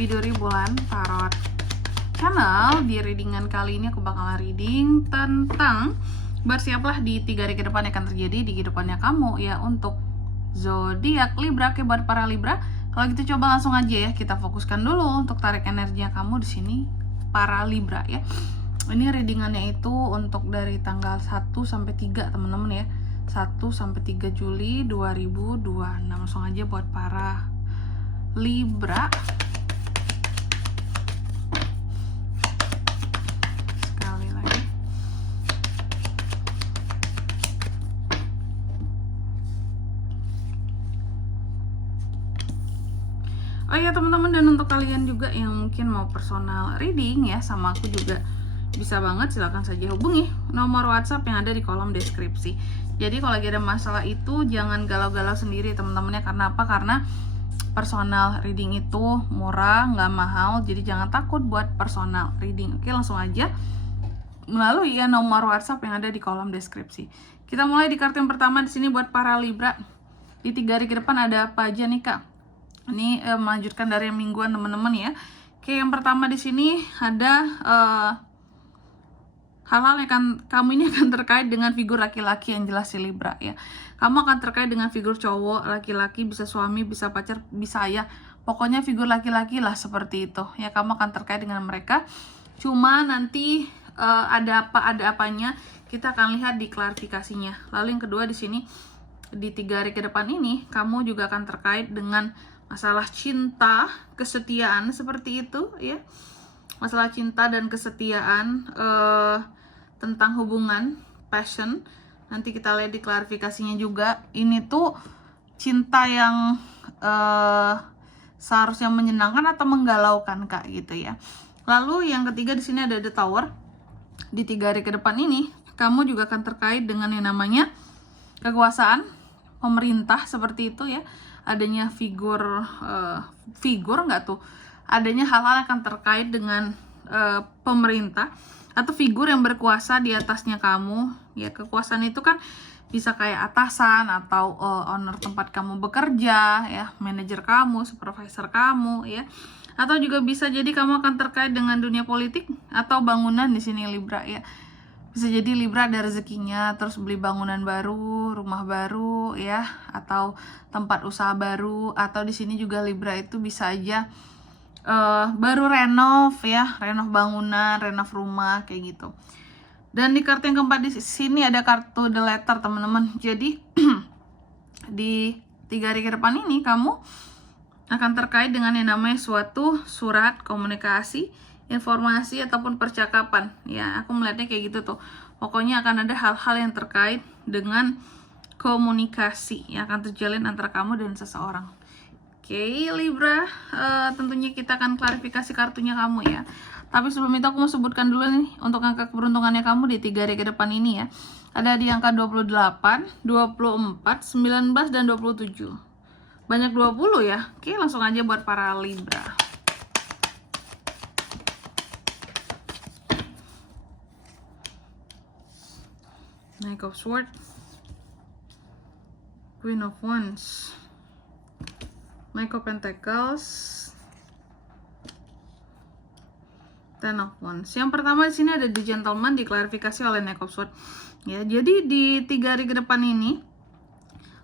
Biduri Bulan Tarot Channel. Di readingan kali ini aku bakalan reading tentang bersiaplah di 3 hari ke depan yang akan terjadi di kehidupannya kamu ya untuk zodiak Libra. Oke, buat para Libra, kalau gitu coba langsung aja ya kita fokuskan dulu untuk tarik energinya kamu di sini para Libra ya. Ini readingannya itu untuk dari tanggal 1 sampai 3 teman-teman ya. 1 sampai 3 Juli 2026. Langsung aja buat para Libra. Sekali lagi. Oh ya teman-teman, dan untuk kalian juga yang mungkin mau personal reading ya sama aku juga bisa banget, silahkan saja hubungi nomor WhatsApp yang ada di kolom deskripsi. Jadi kalau lagi ada masalah itu jangan galau-galau sendiri teman-temannya. Karena apa? Karena personal reading itu murah, nggak mahal. Jadi jangan takut buat personal reading. Oke, langsung aja melalui ya nomor WhatsApp yang ada di kolom deskripsi. Kita mulai di kartu yang pertama di sini buat para Libra. Di 3 hari ke depan ada apa aja nih Kak? Ini melanjutkan dari yang mingguan teman-teman ya. Oke, yang pertama di sini ada hal-hal yang kamu ini akan terkait dengan figur laki-laki yang jelas di Libra ya. Kamu akan terkait dengan figur cowok, laki-laki, bisa suami, bisa pacar, bisa ayah. Pokoknya figur laki-laki lah seperti itu ya. Kamu akan terkait dengan mereka. Cuma nanti ada apanya kita akan lihat di klarifikasinya. Lalu yang kedua di sini di 3 hari ke depan ini kamu juga akan terkait dengan masalah cinta, kesetiaan seperti itu ya. Masalah cinta dan kesetiaan, tentang hubungan, passion. Nanti kita lihat di klarifikasinya juga. Ini tuh cinta yang seharusnya menyenangkan atau menggalaukan Kak gitu ya. Lalu yang ketiga di sini ada The Tower. Di 3 hari ke depan ini kamu juga akan terkait dengan yang namanya kekuasaan, pemerintah seperti itu ya. Adanya figur nggak tuh? Adanya hal-hal yang akan terkait dengan pemerintah atau figur yang berkuasa di atasnya kamu ya. Kekuasaan itu kan bisa kayak atasan atau owner tempat kamu bekerja ya, manajer kamu, supervisor kamu ya, atau juga bisa jadi kamu akan terkait dengan dunia politik atau bangunan di sini Libra ya. Bisa jadi Libra ada rezekinya terus beli bangunan baru, rumah baru ya, atau tempat usaha baru, atau di sini juga Libra itu bisa aja baru renov ya, renov bangunan, renov rumah kayak gitu. Dan di kartu yang keempat di sini ada kartu The Letter teman-teman. Jadi di 3 hari ke depan ini kamu akan terkait dengan yang namanya suatu surat, komunikasi, informasi ataupun percakapan ya. Aku melihatnya kayak gitu tuh. Pokoknya akan ada hal-hal yang terkait dengan komunikasi yang akan terjalin antara kamu dan seseorang. Oke, Libra, tentunya kita akan klarifikasi kartunya kamu ya. Tapi sebelum itu aku mau sebutkan dulu nih untuk angka keberuntungannya kamu di 3 hari ke depan ini ya. Ada di angka 28, 24, 19, dan 27. Banyak 20 ya. Oke, langsung aja buat para Libra. Knight of Swords, Queen of Wands, Knight of Pentacles, Ten of Wands. Yang pertama di sini ada The Gentleman diklarifikasi oleh Knight of Swords. Ya, jadi di 3 hari ke depan ini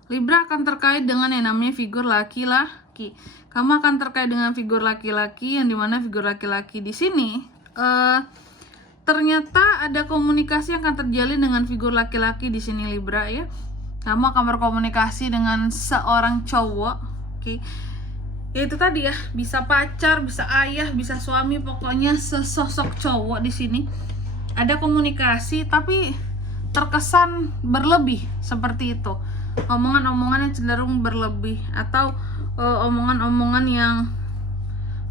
Libra akan terkait dengan yang namanya figur laki-laki. Kamu akan terkait dengan figur laki-laki yang dimana figur laki-laki di sini ternyata ada komunikasi yang akan terjalin dengan figur laki-laki di sini Libra ya. Kamu akan berkomunikasi dengan seorang cowok. Oke. Ya itu tadi ya, bisa pacar, bisa ayah, bisa suami, pokoknya sesosok cowok di sini. Ada komunikasi tapi terkesan berlebih seperti itu. Omongan-omongan yang cenderung berlebih atau omongan-omongan yang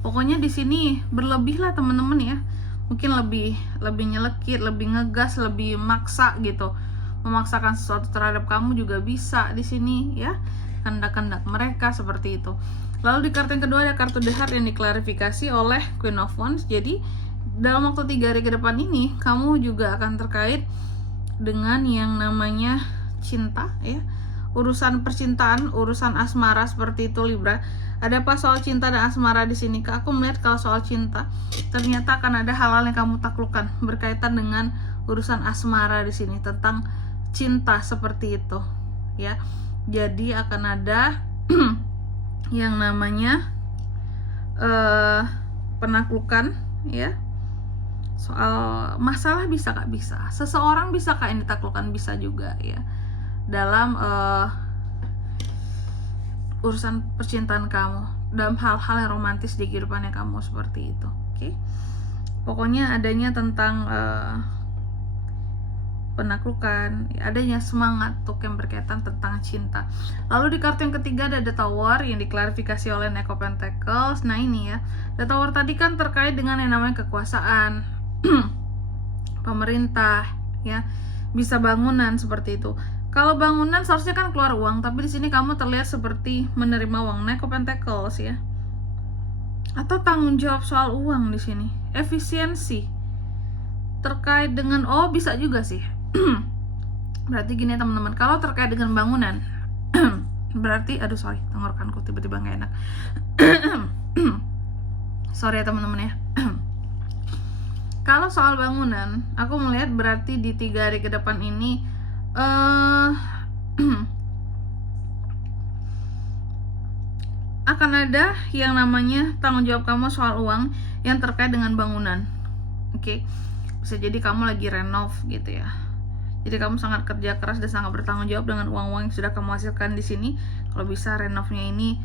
pokoknya di sini berlebih lah teman-teman ya. Mungkin lebih nyelekit, lebih ngegas, lebih maksa gitu. Memaksakan sesuatu terhadap kamu juga bisa di sini ya. Kehendak-kehendak mereka seperti itu. Lalu di kartu yang kedua ada kartu The Heart yang diklarifikasi oleh Queen of Wands. Jadi dalam waktu 3 hari ke depan ini kamu juga akan terkait dengan yang namanya cinta ya. Urusan percintaan, urusan asmara seperti itu Libra. Ada apa soal cinta dan asmara di sini Kak? Aku melihat kalau soal cinta ternyata akan ada hal-hal yang kamu taklukkan berkaitan dengan urusan asmara di sini, tentang cinta seperti itu ya. Jadi akan ada yang namanya penaklukan ya. Soal masalah bisa Kak, bisa. Seseorang bisa Kak yang ditaklukkan, bisa juga ya. Dalam urusan percintaan kamu, dalam hal-hal yang romantis di kehidupannya kamu, seperti itu. Oke. Pokoknya adanya tentang penaklukan, adanya semangat tuh yang berkaitan tentang cinta. Lalu di kartu yang ketiga ada The Tower yang diklarifikasi oleh Knight of Pentacles. Nah ini ya, The Tower tadi kan terkait dengan yang namanya kekuasaan, pemerintah ya, bisa bangunan seperti itu. Kalau bangunan seharusnya kan keluar uang, tapi di sini kamu terlihat seperti menerima uang, Knight of Pentacles ya. Atau tanggung jawab soal uang di sini, efisiensi terkait dengan bisa juga sih. Berarti gini teman-teman, kalau terkait dengan bangunan berarti tenggorokanku tiba-tiba nggak enak. Sorry ya teman-teman ya. Kalau soal bangunan, aku melihat berarti di 3 hari ke depan ini akan ada yang namanya tanggung jawab kamu soal uang yang terkait dengan bangunan. Oke. Bisa jadi kamu lagi renov gitu ya. Jadi kamu sangat kerja keras dan sangat bertanggung jawab dengan uang-uang yang sudah kamu hasilkan di sini. Kalau bisa renovnya ini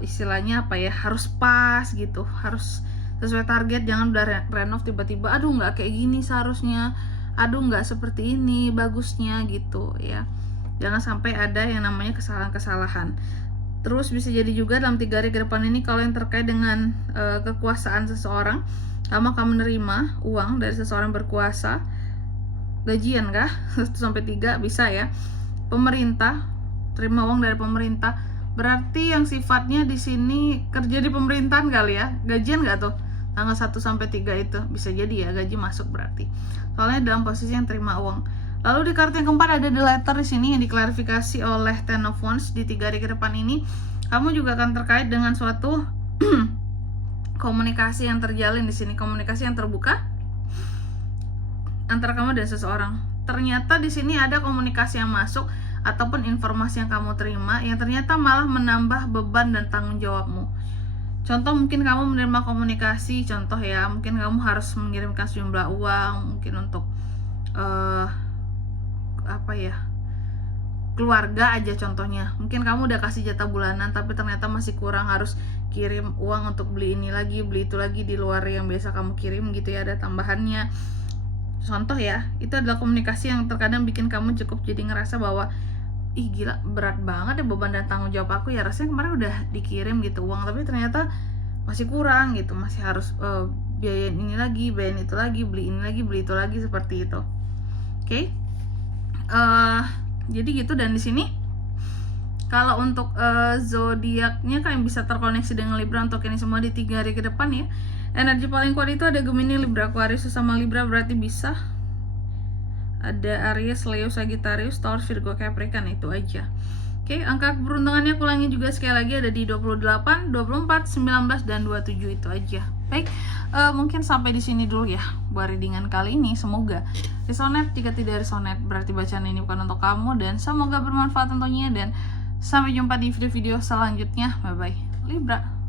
istilahnya apa ya, harus pas gitu, harus sesuai target. Jangan udah renov tiba-tiba aduh nggak kayak gini seharusnya, aduh nggak seperti ini bagusnya gitu ya. Jangan sampai ada yang namanya kesalahan-kesalahan. Terus bisa jadi juga dalam 3 hari ke depan ini, kalau yang terkait dengan kekuasaan seseorang, kamu akan menerima uang dari seseorang berkuasa. Gajian kah? 1-3 bisa ya. Pemerintah, terima uang dari pemerintah. Berarti yang sifatnya di sini kerja di pemerintahan kali ya. Gajian nggak tuh? Tanggal 1-3 itu bisa jadi ya, gaji masuk berarti. Soalnya dalam posisi yang terima uang. Lalu di kartu yang keempat ada The Letter di sini yang diklarifikasi oleh Ten of Wands. Di 3 hari ke depan ini, kamu juga akan terkait dengan suatu komunikasi yang terjalin di sini, komunikasi yang terbuka antara kamu dan seseorang. Ternyata di sini ada komunikasi yang masuk ataupun informasi yang kamu terima yang ternyata malah menambah beban dan tanggung jawabmu. Contoh, mungkin kamu menerima komunikasi, contoh ya, mungkin kamu harus mengirimkan sejumlah uang, mungkin untuk keluarga aja contohnya. Mungkin kamu udah kasih jatah bulanan tapi ternyata masih kurang, harus kirim uang untuk beli ini lagi, beli itu lagi di luar yang biasa kamu kirim gitu ya, ada tambahannya. Contoh ya, itu adalah komunikasi yang terkadang bikin kamu cukup jadi ngerasa bahwa ih gila, berat banget ya beban dan tanggung jawab aku ya, rasanya kemarin udah dikirim gitu uang tapi ternyata masih kurang gitu, masih harus biayain ini lagi, biayain itu lagi, beli ini lagi, beli itu lagi, seperti itu. Oke. Jadi gitu. Dan di sini kalau untuk zodiaknya kan bisa terkoneksi dengan Libra untuk ini semua di 3 hari ke depan ya. Energi paling kuat itu ada Gemini, Libra, Aquarius sama Libra, berarti bisa ada Aries, Leo, Sagittarius, Taurus, Virgo, Capricorn, itu aja. Oke, angka keberuntungannya aku ulangi juga sekali lagi, ada di 28, 24, 19 dan 27, itu aja. Baik, mungkin sampai di sini dulu ya buat readingan kali ini. Semoga resonate. Jika tidak resonate berarti bacaan ini bukan untuk kamu, dan semoga bermanfaat tentunya, dan sampai jumpa di video-video selanjutnya. Bye bye Libra.